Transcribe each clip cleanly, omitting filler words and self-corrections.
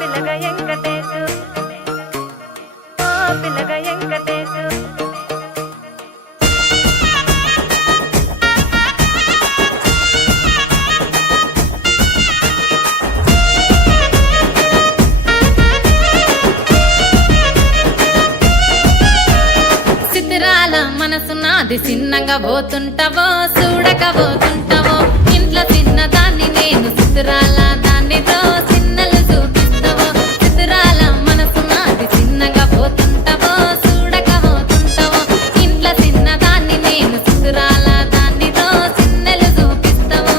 పిల్లగా వెంకటేశు ఓ పిల్లగా వెంకటేశు సితిరాల మనసు నాది చిన్నగా పోతుంటావో చూడక పోతుంటావో ఇంట్లో చిన్నదాన్ని నేను సితిరాల దానితో చిన్నలు చూపిస్తావో సితిరాల మనసు నాది చిన్నగా పోతుంటావో చూడక పోతుంటావో ఇంట్లో చిన్నదాన్ని నేను సితిరాల దానితో చిన్నలు చూపిస్తావో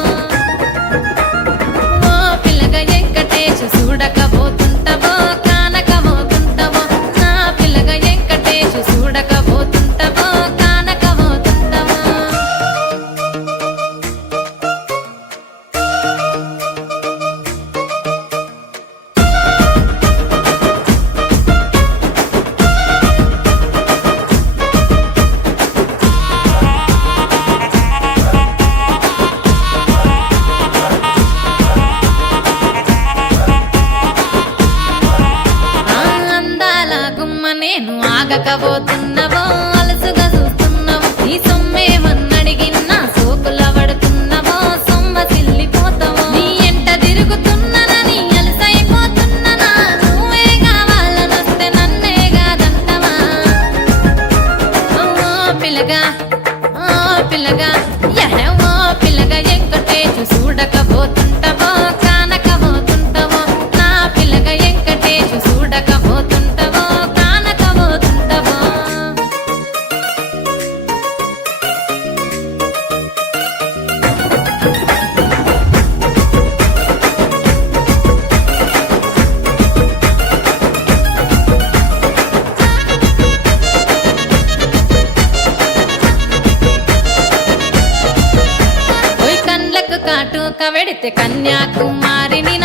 ఓ పిల్లగా వెంకటేశు చూడక పోతుంటావో కానక పోతుంటావో నా పిల్లగా వెంకటేశు చూడక పోతుంటావో కానక పోతుంటావో ఆ అందాల గుమ్మ నేను ఆగకపోతున్నావో అలసుగా చూస్తున్నావో నీ సొమ్మేమన్నడిగిన్నా సోకుల పడుతున్నావో సొమ్మ సిల్లిపోతావో నీ ఎంట తిరుగుతున్నానని అలసైపోతున్నానా నువ్వే కావాలనొస్తే నన్నే కాదంటవా ఓ పిల్లగా ఓ పిల్లగా ఓ పిల్లగా వెంకటేశు చూడకపోతుంటావో కానకపోతుంటావో నా పిల్లగా వెంకటేశు చూడకపోతుంటావో కానకపోతుంటావో ఓయ్ కండ్లకు కాటుక వెడితే కన్యాకుమారిని